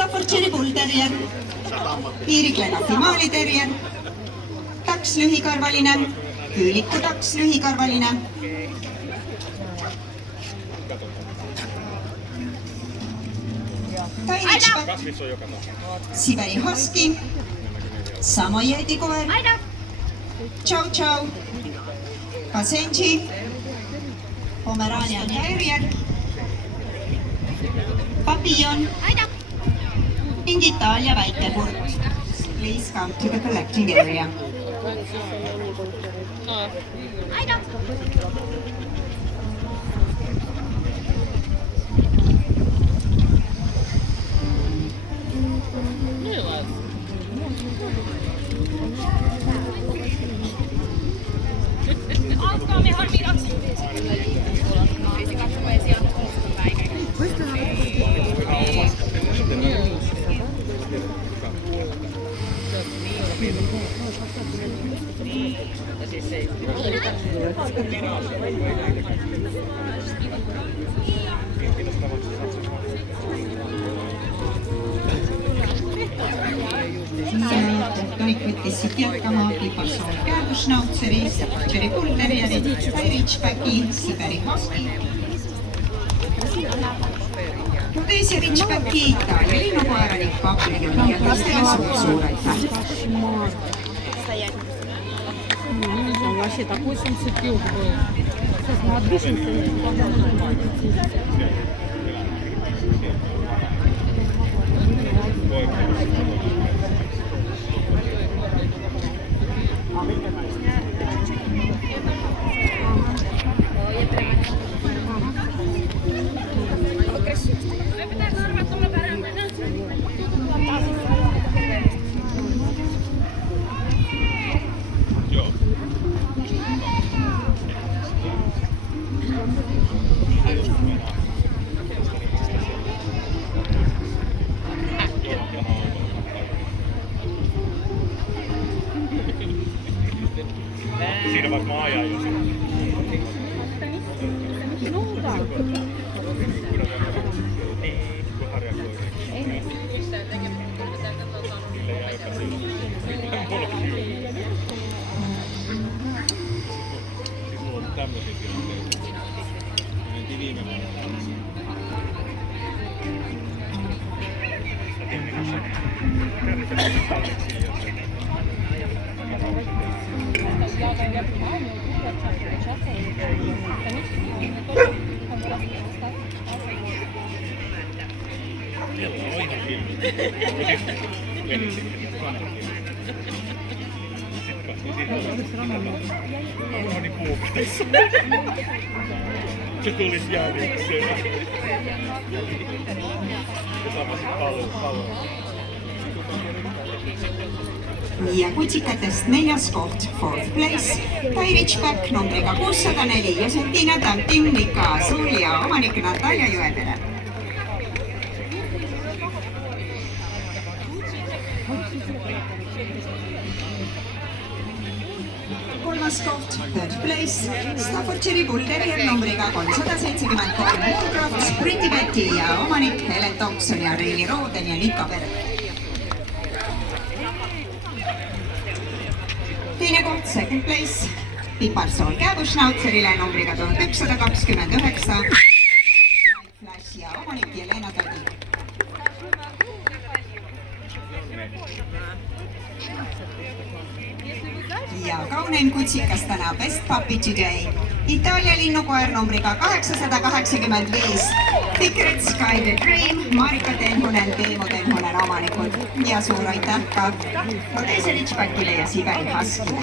Staffordshire Bull Terrier, Piiri Glenaffi Maaliterrier, taks lühikarvaline, Küüliku taks lühikarvaline, Tairichback, Siberi Husky, Samoyedi koer, Chow Chow, Basenji, Pomeranian Terrier, Papillon ning Itaalia väikekurt. Please come to the collecting area. Tonik võttis siit jätkama Piparsool Kääbusnautseri, Staffordshire Bull Terrieri, Tairichbacki, Siberi Husky, Rhodesia Ridgebacki, Itaalia linnukoera ning Papilloni ja teistele suur aitäh! Он вообще такой сенситив был. Сейчас мы отдышимся. Siinä vaikka mä ajan jo sen. Ну да. Niin, kun harjakoiri. Niille jäi epäsiltä. Polkkiin. Siis mulla on tämmöisiä tilanteita. Me mentiin viime vuonna. Я понимаю, но я часто Joo, on ihan filmi. Ja sitten meni sitten kannakin. Roni puukaissa. Se tulisi jäädykseen. Ja samassa pallon. Ja kutsikatest 4. koht, 4th place, Tairichback numbriga 604 ja Sentina Tantin Nika Sul ja omanik Natalja Jõepere. Kolmas koht, 3rd place, Staffordshire Bull Terrier numbriga 373 Woolcraft, Pretty Betty ja omanik Helen Thompson ja Reili Rooden ja Nika Pere. Teine koht, 2nd place, Piparsool Kääbusnautserile numbriga 1129, Flash ja omanik Jelena Tagi. Ja kauneim kutsikas täna Best Puppy Today, Itaalia linnukoer numbriga 885, Secret Sky the Dream, Marika Tenhunen, Teemo Tenhunen omanikud ja suur aitäh ka Rhodesia Ridgebackile ja Siberi Huskyle.